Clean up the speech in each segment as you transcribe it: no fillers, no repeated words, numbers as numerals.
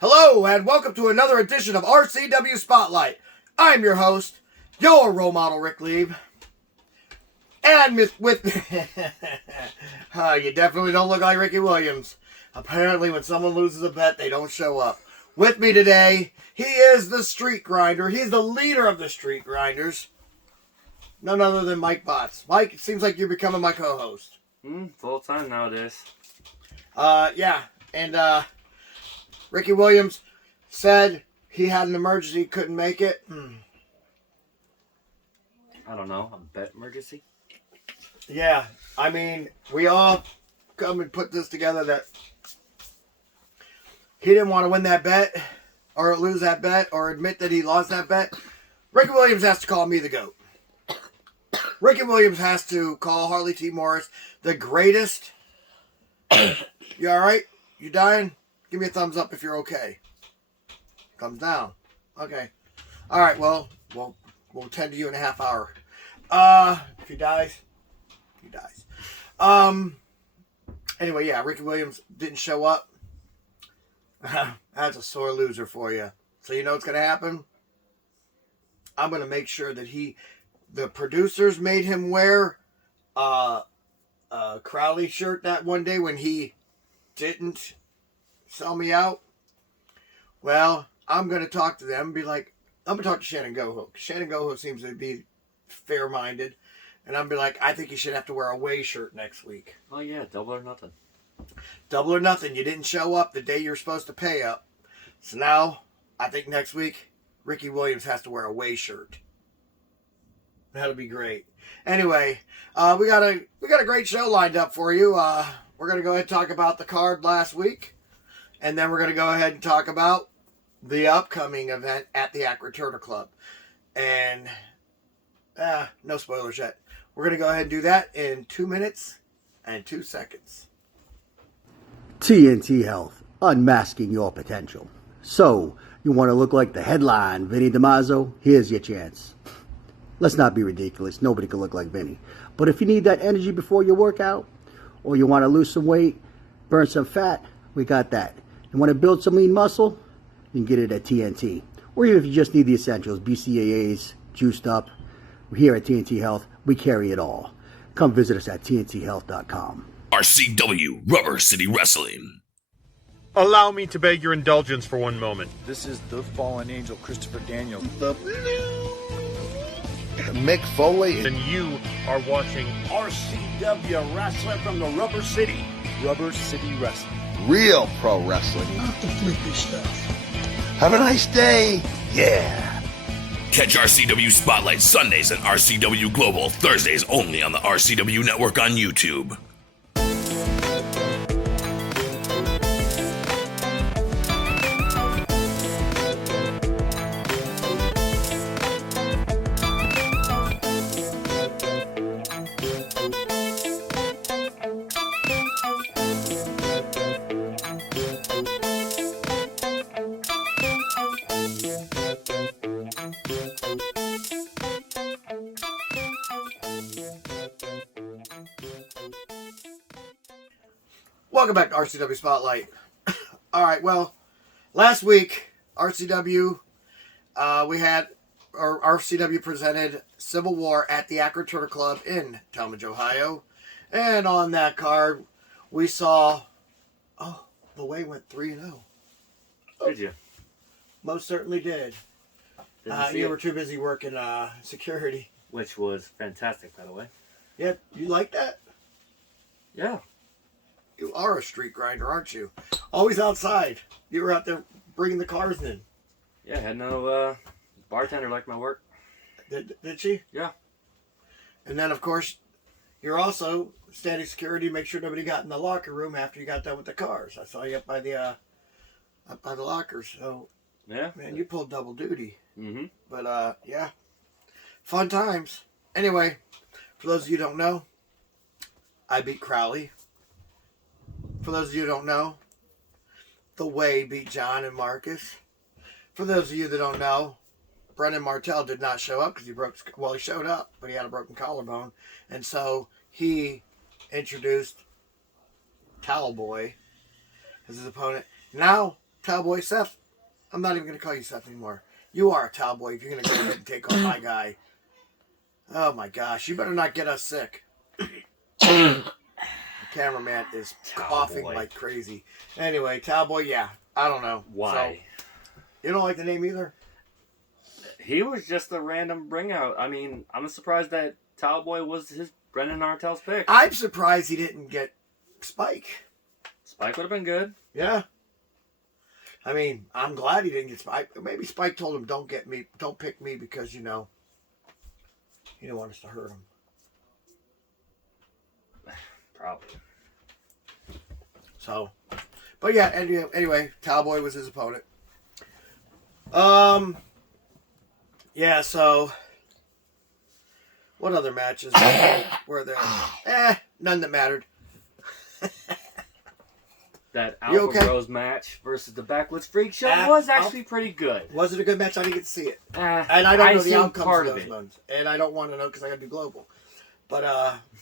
Hello, and welcome to another edition of RCW Spotlight. I'm your host, your role model, Rick Lieb. And with you definitely don't look like Ricky Williams. Apparently, when someone loses a bet, they don't show up. With me today, he is the street grinder. He's the leader of the street grinders. None other than Mike Botz. Mike, it seems like you're becoming my co-host. Full time nowadays. Yeah, and Ricky Williams said he had an emergency, couldn't make it. I don't know, a bet emergency? Yeah, I mean, we all come and put this together that he didn't want to win that bet or lose that bet or admit that he lost that bet. Ricky Williams has to call me the GOAT. Ricky Williams has to call Harley T. Morris the greatest. You all right? You dying? Give me a thumbs up if you're okay. Thumbs down. Okay. All right. Well, we'll tend to you in a half hour. If he dies, he dies. Anyway, yeah, Ricky Williams didn't show up. That's a sore loser for you. So you know what's gonna happen? I'm gonna make sure that the producers made him wear a Crowley shirt that one day when he didn't sell me out. Well, I'm going to talk to them and be like, I'm going to talk to Shannon Goho. Shannon Goho seems to be fair-minded. And I'm going to be like, I think you should have to wear a Way shirt next week. Oh, yeah, double or nothing. Double or nothing. You didn't show up the day you're supposed to pay up. So now, I think next week, Ricky Williams has to wear a Way shirt. That'll be great. Anyway, we got a great show lined up for you. We're going to go ahead and talk about the card last week. And then we're going to go ahead and talk about the upcoming event at the Acro Turtle Club. And no spoilers yet. We're going to go ahead and do that in 2 minutes and 2 seconds. TNT Health, unmasking your potential. So, you want to look like the headline Vinny DiMaggio? Here's your chance. Let's not be ridiculous. Nobody can look like Vinny. But if you need that energy before your workout, or you want to lose some weight, burn some fat, we got that. You want to build some lean muscle? You can get it at TNT. Or even if you just need the essentials, BCAAs, juiced up. Here at TNT Health, we carry it all. Come visit us at TNTHealth.com. RCW Rubber City Wrestling. Allow me to beg your indulgence for one moment. This is the fallen angel, Christopher Daniels. The Mick Foley. And you are watching RCW Wrestling from the Rubber City. Rubber City Wrestling. Real pro wrestling. Not the freaky stuff. Have a nice day. Yeah. Catch RCW Spotlight Sundays and RCW Global Thursdays only on the RCW Network on YouTube. Welcome back to RCW Spotlight. All right, well, last week, RCW presented Civil War at the Acro Turtle Club in Talmadge, Ohio. And on that card, we saw, the Way went 3-0. Did you? Most certainly did. You were too busy working security. Which was fantastic, by the way. Yeah, you like that? Yeah. You are a street grinder, aren't you? Always outside. You were out there bringing the cars in. Yeah, I had no bartender like my work. Did she? Yeah. And then, of course, you're also standing security, make sure nobody got in the locker room after you got done with the cars. I saw you up by the lockers. So, Yeah. man, you pulled double duty. Mm-hmm. But, yeah. Fun times. Anyway, for those of you who don't know, I beat Crowley. For those of you who don't know, The Way beat John and Marcus. For those of you that don't know, Brendan Martell did not show up because he showed up, but he had a broken collarbone. And so he introduced Towelboy as his opponent. Now, Towelboy Seth, I'm not even going to call you Seth anymore. You are a Towelboy if you're going to go ahead and take on my guy. Oh my gosh, you better not get us sick. The cameraman is coughing like crazy. Anyway, Towelboy, yeah, I don't know. Why? So, you don't like the name either? He was just a random bring out. I mean, I'm surprised that Towelboy was his Brendan Martell's pick. I'm surprised he didn't get Spike. Spike would have been good. Yeah. I mean, I'm glad he didn't get Spike. Maybe Spike told him, don't pick me because, you know, he didn't want us to hurt him. Probably. So, but yeah, anyway, Towelboy was his opponent. Yeah, so what other matches were there? None that mattered. That You Alpha okay? Bros match versus the Backwoods Freak Show was actually pretty good. Was it a good match? I didn't get to see it. And I don't know the seen outcomes part of of those it. ones. And I don't want to know because I got to do global. But,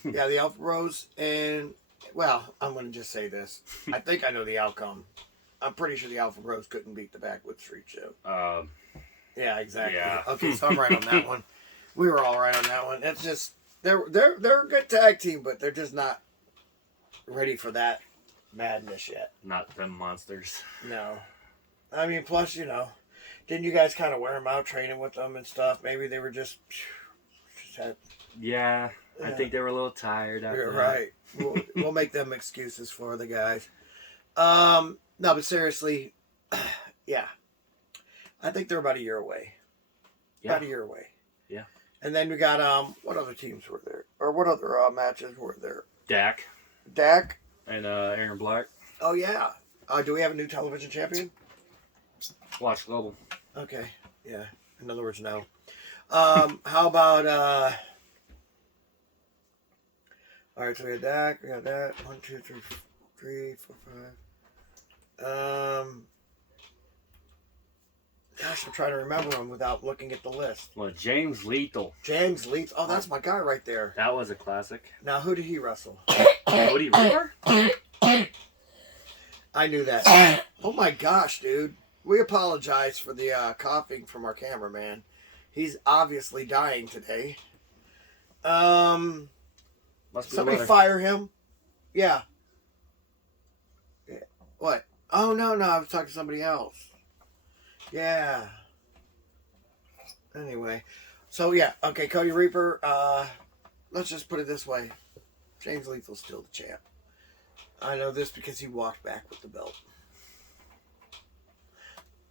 yeah, the Alpha Bros and, well, I'm going to just say this. I think I know the outcome. I'm pretty sure the Alpha Bros couldn't beat the Backwoods Freak Show. Yeah, exactly. Yeah. Okay, so I'm right on that one. We were all right on that one. It's just, they're a good tag team, but they're just not ready for that madness yet. Not them monsters. No. I mean, plus, you know, didn't you guys kind of wear them out training with them and stuff? Maybe they were just had... Yeah, I think they were a little tired after You're that. right. We'll make them excuses for the guys. No, but seriously, yeah. I think they're about a year away. Yeah. About a year away. Yeah. And then we got, what other teams were there? Or what other matches were there? Dak And Aaron Black. Oh, yeah. Do we have a new television champion? Watch Global. Okay. Yeah. In other words, no. How about, all right, so we got Dak. We got that. 1, 2, 3, 4, 5. Gosh, I'm trying to remember them without looking at the list. Well, James Lethal. James Leeds. Oh, that's my guy right there. That was a classic. Now, who did he wrestle? Cody Ripper? I knew that. Oh my gosh, dude. We apologize for the coughing from our cameraman. He's obviously dying today. Must be Somebody the weather. fire him. Yeah. What? Oh, no, I was talking to somebody else. Yeah. Anyway. So, yeah. Okay, Cody Reaper. Let's just put it this way. James Lethal's still the champ. I know this because he walked back with the belt.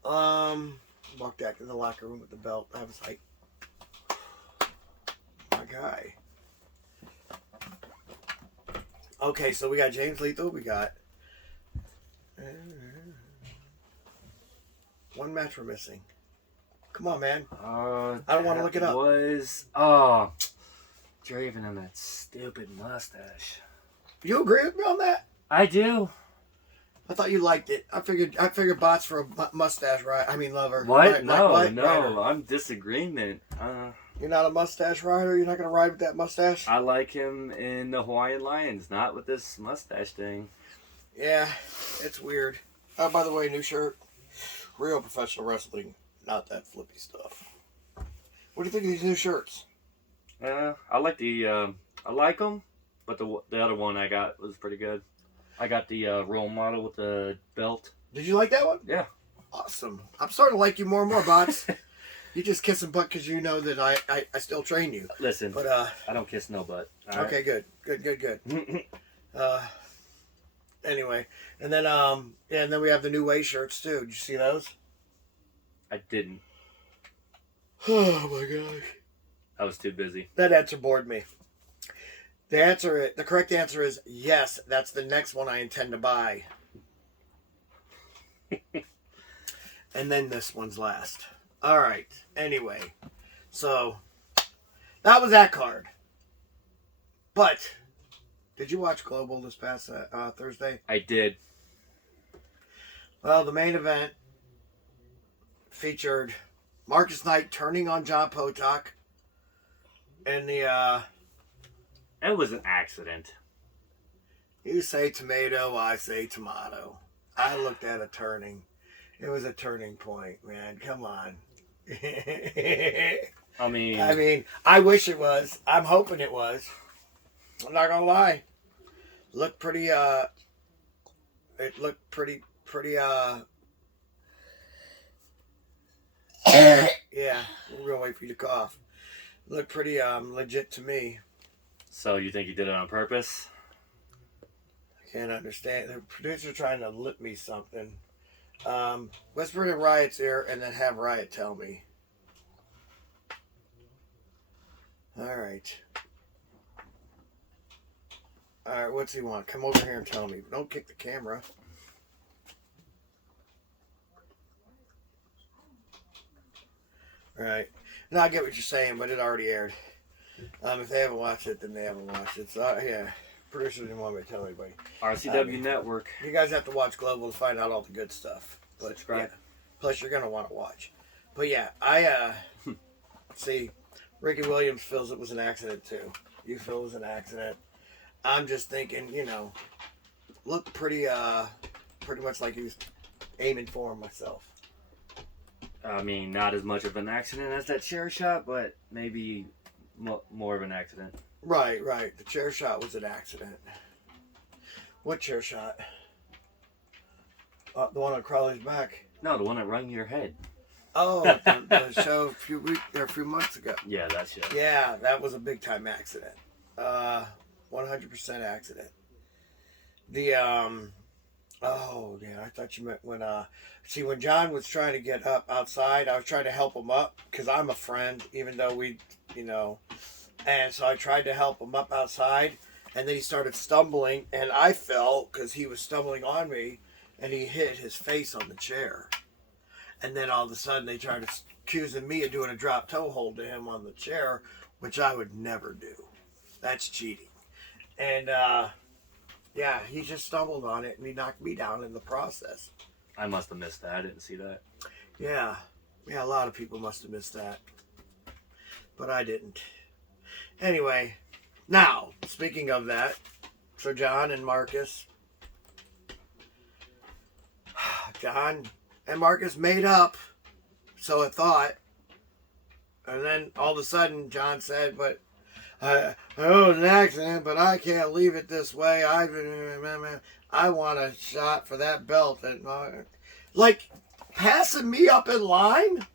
Walked back in the locker room with the belt. I was like, my guy. Okay, so we got James Lethal. We got one match we're missing. Come on, man. I don't want to look it up. Draven and that stupid mustache. You agree with me on that? I do. I thought you liked it. I figured Botz for a mustache, right? I mean, lover. What? Right, No, right, no, rider. I'm disagreement. You're not a mustache rider? You're not going to ride with that mustache? I like him in the Hawaiian Lions, not with this mustache thing. Yeah, it's weird. Oh, by the way, new shirt. Real professional wrestling, not that flippy stuff. What do you think of these new shirts? I like I like them, but the other one I got was pretty good. I got the RoleModel with the belt. Did you like that one? Yeah. Awesome. I'm starting to like you more and more, Botz. You just kissing butt because you know that I still train you. Listen, but I don't kiss no butt. Okay, good. Anyway, and then and then we have the new Way shirts too. Did you see those? I didn't. Oh my gosh. I was too busy. That answer bored me. The correct answer is yes. That's the next one I intend to buy. And then this one's last. All right. Anyway, so that was that card. But did you watch Global this past Thursday? I did. Well, the main event featured Marcus Knight turning on John Potok, and It was an accident. you say tomato, I say tomato. I looked at a turning. It was a turning point, man. Come on. I mean, I wish it was. I'm hoping it was. I'm not gonna lie. Looked pretty. It looked pretty. Yeah, we're gonna wait for you to cough. Looked pretty legit to me. so you think he did it on purpose? I can't understand. The producer trying to lip me something. Whisper in Riot's ear and then have Riot tell me. All right. All right, what's he want? Come over here and tell me. Don't kick the camera. All right. No, I get what you're saying, but it already aired. If they haven't watched it, then they haven't watched it. So, yeah. Producer didn't want me to tell anybody. RCW Network. You guys have to watch Global to find out all the good stuff. But, Subscribe. yeah. Plus, you're going to want to watch. But, yeah, see, Ricky Williams feels it was an accident, too. You feel it was an accident. I'm just thinking, looked pretty much like he was aiming for him myself. I mean, not as much of an accident as that chair shot, but maybe more of an accident. Right. The chair shot was an accident. What chair shot? The one on Crawley's back. No, the one that rung your head. Oh, the show a few months ago. Yeah, that show. Yeah, that was a big time accident. 100% accident. Oh yeah, I thought you meant when John was trying to get up outside, I was trying to help him up because I'm a friend, even though and so I tried to help him up outside, and then he started stumbling, and I fell because he was stumbling on me, and he hit his face on the chair, and then all of a sudden they tried accusing me of doing a drop toe hold to him on the chair, which I would never do. That's cheating. And yeah, he just stumbled on it and he knocked me down in the process. I must have missed that. I didn't see that. Yeah, a lot of people must have missed that. But I didn't. Anyway, now, speaking of that, so John and Marcus made up, so I thought. And then all of a sudden, John said, but I know it was an accident, but I can't leave it this way. I want a shot for that belt. And, like, passing me up in line?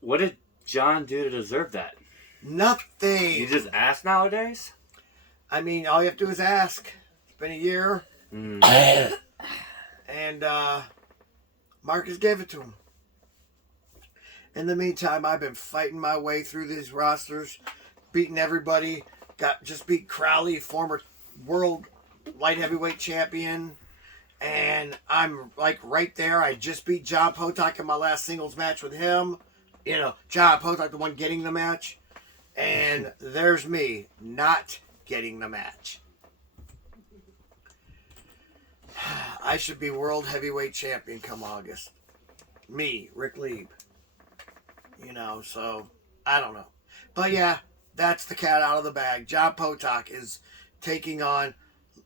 What did John do to deserve that? Nothing. You just ask nowadays? I mean, all you have to do is ask. It's been a year. Mm. And Marcus gave it to him. In the meantime, I've been fighting my way through these rosters, beating everybody. Just beat Crowley, former world light heavyweight champion. And I'm like right there. I just beat John Potok in my last singles match with him. John Potok, the one getting the match. And there's me, not getting the match. I should be world heavyweight champion come August. Me, Rick Lieb. So I don't know. But yeah, that's the cat out of the bag. John Potok is taking on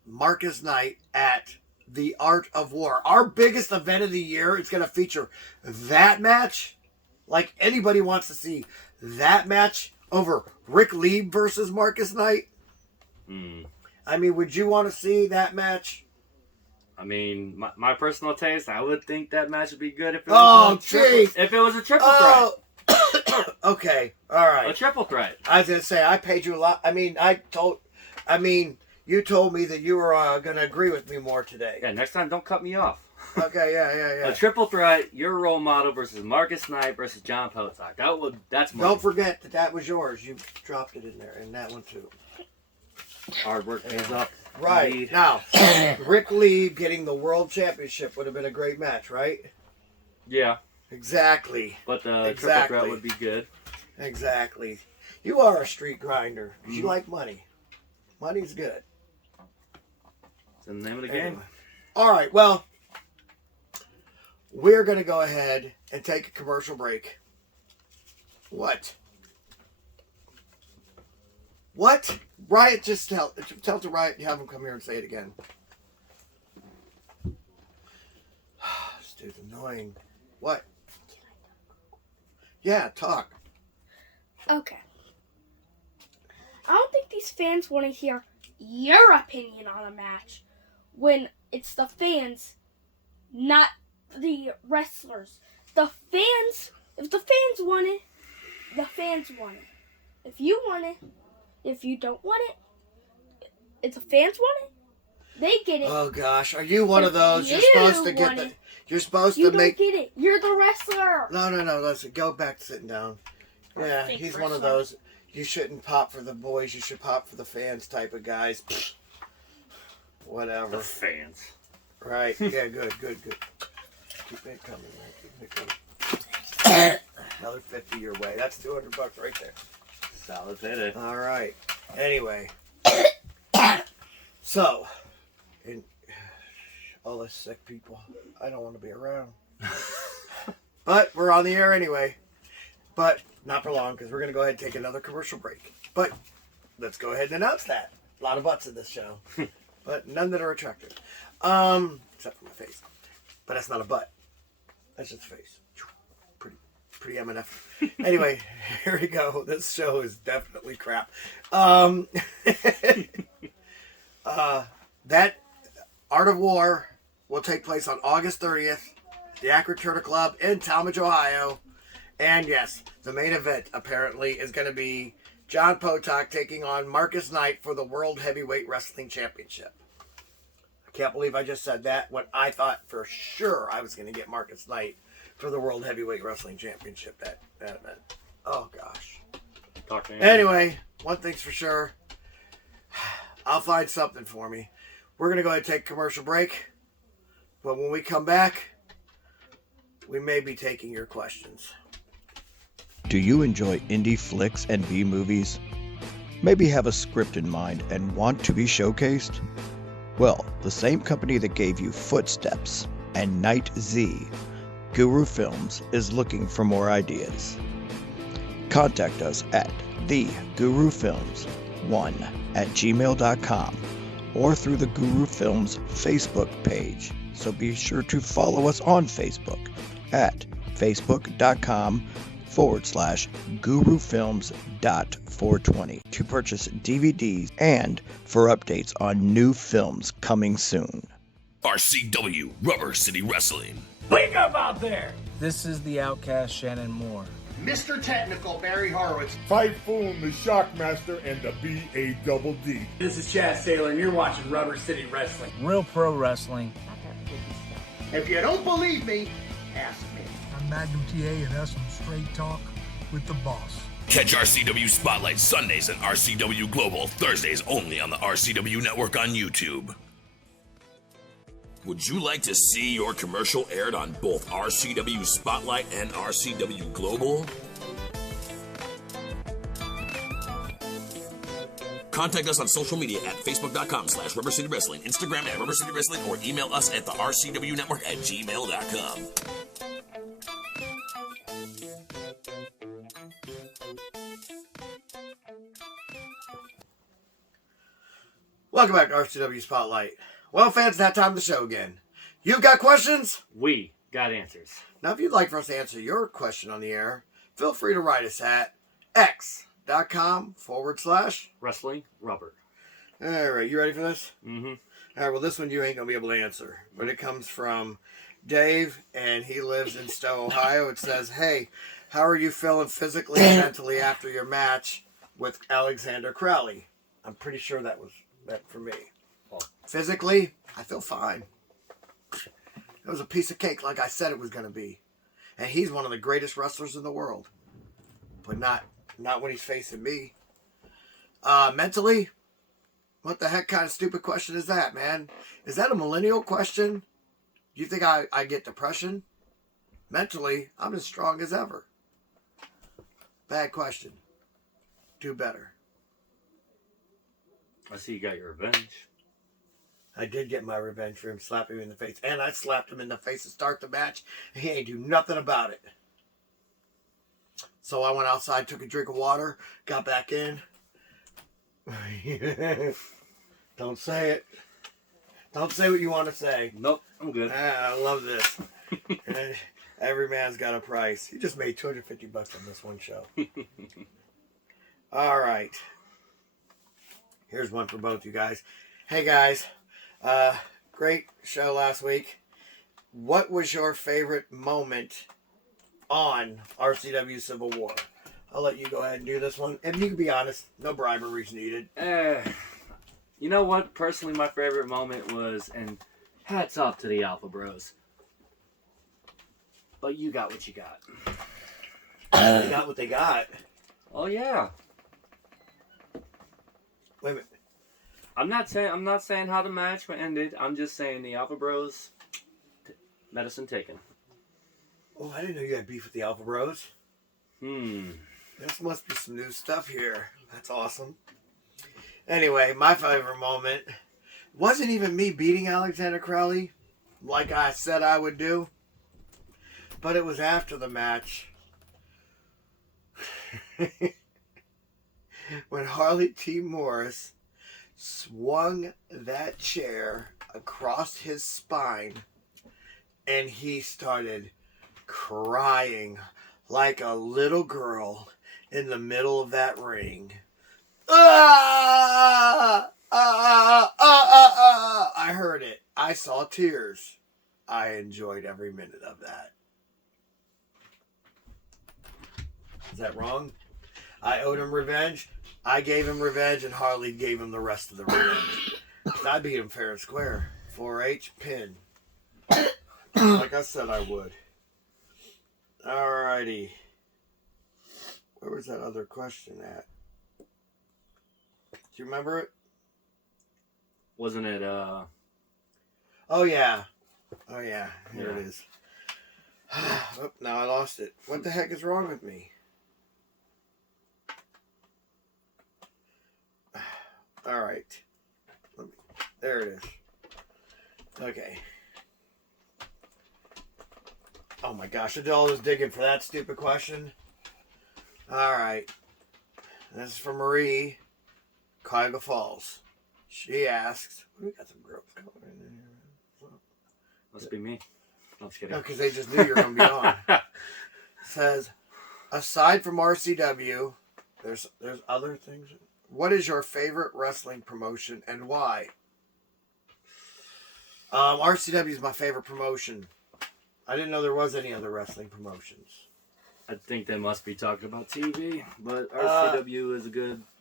Marcus Knight at the Art of War. Our biggest event of the year. It's going to feature that match. Like anybody wants to see that match over Rick Lieb versus Marcus Knight. I mean, would you want to see that match? I mean, my personal taste, I would think that match would be good if it was if it was a triple threat. Okay, all right. A triple threat. I was gonna say I paid you a lot. You told me that you were gonna agree with me more today. Yeah, next time don't cut me off. Okay, yeah. A triple threat, your role model versus Marcus Knight versus John Potok. That's money. Don't forget that was yours. You dropped it in there, and that one too. Hard work pays up. Right. Indeed. Now, Rick Lieb getting the World Championship would have been a great match, right? Yeah, Exactly. but the triple Exactly. threat would be good. Exactly. You are a street grinder. You like money. Money's good. It's the name of the game. Anyway. All right, well, we're going to go ahead and take a commercial break. What? What? Riot, just tell to Riot, you have him come here and say it again. This dude's annoying. What? Yeah, talk. Okay. I don't think these fans want to hear your opinion on a match when it's the fans, not the wrestlers. The fans, if the fans want it, the fans want it. If you want it, if you don't want it, if the fans want it, they get it. Oh gosh, are you one of those? You're You supposed to get want the. it. You're supposed You to don't make. get it. You're the wrestler. No. Listen, go back to sitting down. Yeah, fake he's one of wrestler. those. You shouldn't pop for the boys. You should pop for the fans type of guys. Whatever. The fans. Right. Yeah. Good. Keep it coming, man. Keep it coming. Another 50 your way. That's $200 right there. Solid payday. All right. Anyway. So, and all the sick people, I don't want to be around. But we're on the air anyway. But not for long, because we're going to go ahead and take another commercial break. But let's go ahead and announce that. A lot of butts in this show. But none that are attractive. Except for my face. But that's not a butt. That's just a face. Pretty MNF. Anyway, here we go. This show is definitely crap. That Art of War will take place on August 30th at the Akron Turtle Club in Talmadge, Ohio. And yes, the main event apparently is going to be John Potok taking on Marcus Knight for the World Heavyweight Wrestling Championship. I can't believe I just said that when I thought for sure I was going to get Marcus Knight for the World Heavyweight Wrestling Championship that event. Oh gosh. Talk to me. Anyway, one thing's for sure. I'll find something for me. We're going to go ahead and take a commercial break. But when we come back, we may be taking your questions. Do you enjoy indie flicks and B-movies? Maybe have a script in mind and want to be showcased? Well, the same company that gave you Footsteps and Night Z, Guru Films, is looking for more ideas. Contact us at thegurufilms1@gmail.com or through the Guru Films Facebook page. So be sure to follow us on Facebook at facebook.com/gurufilms.420 to purchase DVDs and for updates on new films coming soon. RCW Rubber City Wrestling. Wake up out there! This is the Outcast Shannon Moore. Mr. Technical Barry Horowitz. Typhoon, the Shockmaster, and the BADD. This is Chad Saylor, and you're watching Rubber City Wrestling. Real pro wrestling. If you don't believe me, ask me. I'm Magnum TA and that's some straight talk with the boss. Catch RCW Spotlight Sundays and RCW Global Thursdays only on the RCW Network on YouTube. Would you like to see your commercial aired on both RCW Spotlight and RCW Global? Contact us on social media at facebook.com/Rubber City Wrestling, Instagram at Rubber City Wrestling, or email us at the RCW Network at gmail.com. Welcome back to RCW Spotlight. Well, fans, that time of the show again. You've got questions? We got answers. Now, if you'd like for us to answer your question on the air, feel free to write us at x.com/. Wrestling Rubber. All right, you ready for this? Mm-hmm. All right, well, this one you ain't going to be able to answer. But it comes from Dave, and he lives in Stowe, Ohio. It says, hey, how are you feeling physically and mentally after your match with Alexander Crowley? I'm pretty sure that was meant for me. Physically, I feel fine. It was a piece of cake like I said it was going to be. And he's one of the greatest wrestlers in the world. But not when he's facing me. Mentally, what the heck kind of stupid question is that, man? Is that a millennial question? Do you think I get depression? Mentally, I'm as strong as ever. Bad question. Do better. I see you got your revenge. I did get my revenge for him slapping me in the face. And I slapped him in the face to start the match. And he ain't do nothing about it. So I went outside, took a drink of water, got back in. Don't say it. Don't say what you want to say. Nope, I'm good. I love this. And every man's got a price. You just made $250 on this one show. All right. Here's one for both you guys. Hey guys, great show last week. What was your favorite moment on RCW Civil War? I'll let you go ahead and do this one. And you can be honest, no briberies needed. You know what? Personally, my favorite moment was, and hats off to the Alpha Bros. But you got what you got. They got what they got. Oh yeah. Wait a minute. I'm not saying how the match ended. I'm just saying the Alpha Bros. Medicine taken. Oh, I didn't know you had beef with the Alpha Bros. This must be some new stuff here. That's awesome. Anyway, my favorite moment wasn't even me beating Alexander Crowley like I said I would do, but it was after the match when Harley T. Morris swung that chair across his spine and he started crying like a little girl in the middle of that ring. I heard it. I saw tears. I enjoyed every minute of that. Is that wrong? I owed him revenge. I gave him revenge, and Harley gave him the rest of the revenge. I beat him fair and square. 4H pin. Like I said I would. Alrighty. Where was that other question at? Do you remember it? Wasn't it, Oh, yeah. Oh, yeah. Here it is. Oh, now I lost it. What the heck is wrong with me? Alright. There it is. Okay. Oh, my gosh. I did all this digging for that stupid question. Alright. This is from Marie. Cuyahoga Falls. She asks, we got some girls coming in here. Must be me. I'm just kidding. No, because they just knew you were going to be on. Says, aside from RCW, there's other things. What is your favorite wrestling promotion and why? RCW is my favorite promotion. I didn't know there was any other wrestling promotions. I think they must be talking about TV, but RCW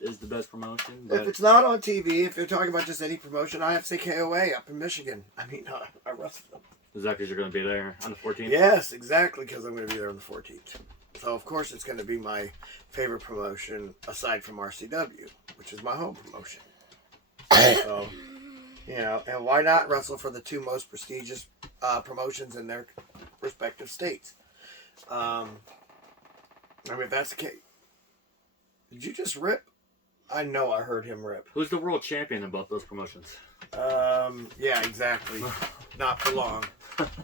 is the best promotion. But if it's not on TV, if you're talking about just any promotion, I have to say KOA up in Michigan. I mean, I wrestled them. Is that because you're going to be there on the 14th? Yes, exactly, because I'm going to be there on the 14th. So, of course, it's going to be my favorite promotion aside from RCW, which is my home promotion. So, you know, and why not wrestle for the two most prestigious promotions in their respective states? I mean, if that's the case. Did you just rip? I know I heard him rip. Who's the world champion in both those promotions? Yeah, exactly. Not for long.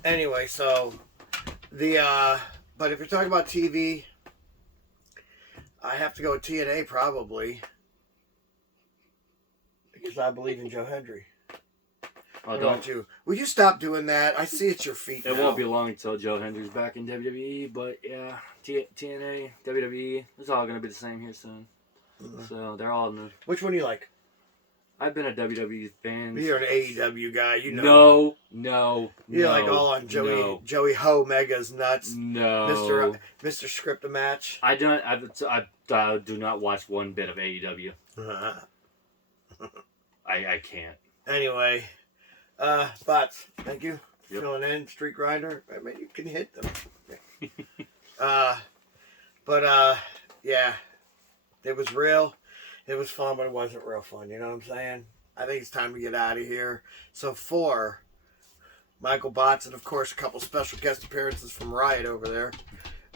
Anyway, so but if you're talking about TV, I have to go with TNA probably. Because I believe in Joe Hendry. Oh, don't you? Will you stop doing that? I see it's your feet It now. won't be long until Joe Hendry's back in WWE, but yeah, TNA, WWE, it's all going to be the same here soon. Mm-hmm. So they're all new. Which one do you like? I've been a WWE fan. You're an AEW guy, you know. No. You're like all on Joey Ho Mega's nuts. No. Mr. Script a Match. I do not watch one bit of AEW. I can't. Anyway, Botz, thank you. filling in, street grinder. I mean, you can hit them. Yeah, it was real. It was fun, but it wasn't real fun. You know what I'm saying? I think it's time to get out of here. So for Michael Botz and, of course, a couple special guest appearances from Riot over there,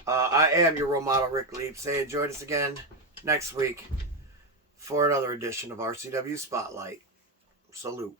I am your role model, Rick Lieb, saying join us again next week for another edition of RCW Spotlight. Salute.